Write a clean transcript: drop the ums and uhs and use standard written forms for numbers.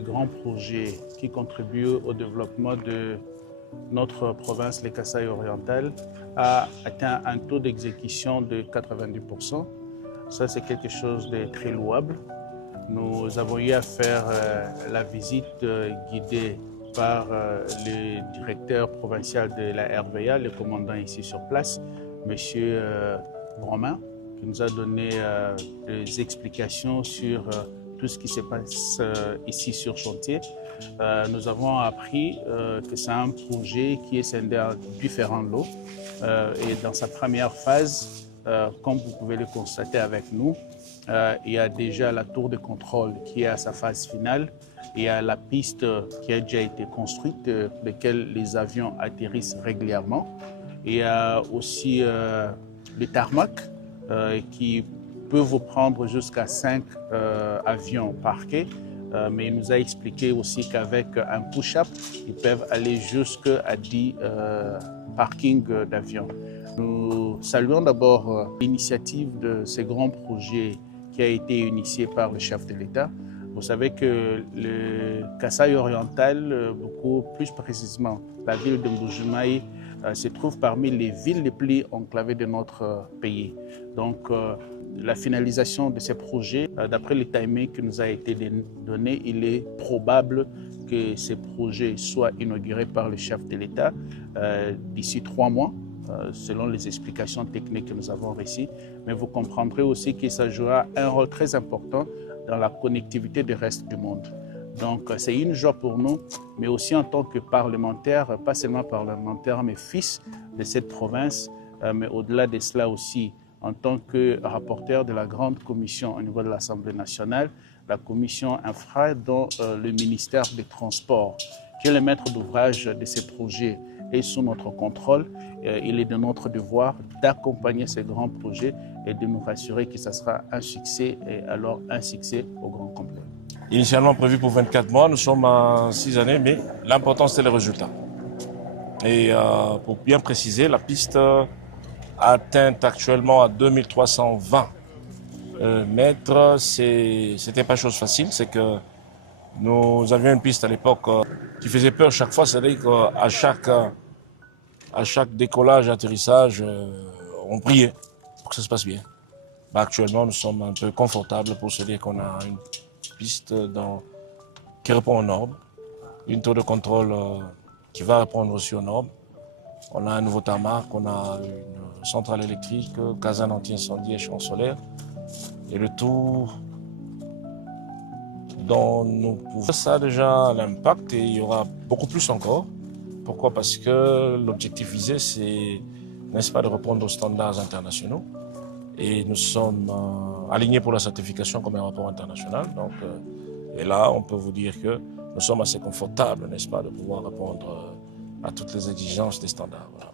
ces grands projets qui contribuent au développement de notre province, les Kasaï-Oriental, a atteint un taux d'exécution de 90%. Ça, c'est quelque chose de très louable. Nous avons eu à faire la visite guidée par le directeur provincial de la RVA, le commandant ici sur place, M. Romain, qui nous a donné des explications sur tout ce qui se passe ici sur chantier. Nous avons appris que c'est un projet qui est scindé en différents lots. Et dans sa première phase, comme vous pouvez le constater avec nous, il y a déjà la tour de contrôle qui est à sa phase finale. Il y a la piste qui a déjà été construite, laquelle les avions atterrissent régulièrement. Il y a aussi le tarmac qui peut vous prendre jusqu'à 5 avions parqués. Mais il nous a expliqué aussi qu'avec un push-up, ils peuvent aller jusqu'à 10 parkings d'avions. Nous saluons d'abord l'initiative de ces grands projets qui a été initié par le chef de l'État. Vous savez que le Kasaï-Oriental, beaucoup plus précisément la ville de Mbuji-Mayi, se trouve parmi les villes les plus enclavées de notre pays. Donc, la finalisation de ces projets, d'après le timing qui nous a été donné, il est probable que ces projets soient inaugurés par le chef de l'État d'ici 3 mois, selon les explications techniques que nous avons reçues. Mais vous comprendrez aussi que ça jouera un rôle très important dans la connectivité du reste du monde. Donc, c'est une joie pour nous, mais aussi en tant que parlementaire, pas seulement parlementaire, mais fils de cette province, mais au-delà de cela aussi, en tant que rapporteur de la grande commission au niveau de l'Assemblée nationale, la commission infra, dont le ministère des Transports, qui est le maître d'ouvrage de ces projets, est sous notre contrôle. Il est de notre devoir d'accompagner ces grands projets et de nous rassurer que ce sera un succès, et alors un succès au grand complet. Initialement prévu pour 24 mois, nous sommes à 6 années, mais l'important c'est le résultat. Et pour bien préciser, la piste atteint actuellement à 2320 mètres. C'était pas chose facile, c'est que nous avions une piste à l'époque qui faisait peur chaque fois, c'est-à-dire qu'à chaque décollage, atterrissage, on priait pour que ça se passe bien. Bah, actuellement, nous sommes un peu confortables pour se dire qu'on a une piste qui répond aux normes, une tour de contrôle qui va répondre aussi aux normes. On a un nouveau tarmac, on a une centrale électrique, caserne anti-incendie et champ solaire. Et le tout dont nous pouvons. Ça a déjà l'impact et il y aura beaucoup plus encore. Pourquoi? Parce que l'objectif visé, c'est, n'est-ce pas, de répondre aux standards internationaux. Et nous sommes alignés pour la certification comme un rapport international. Donc, et là, on peut vous dire que nous sommes assez confortables, n'est-ce pas, de pouvoir répondre à toutes les exigences des standards. Voilà.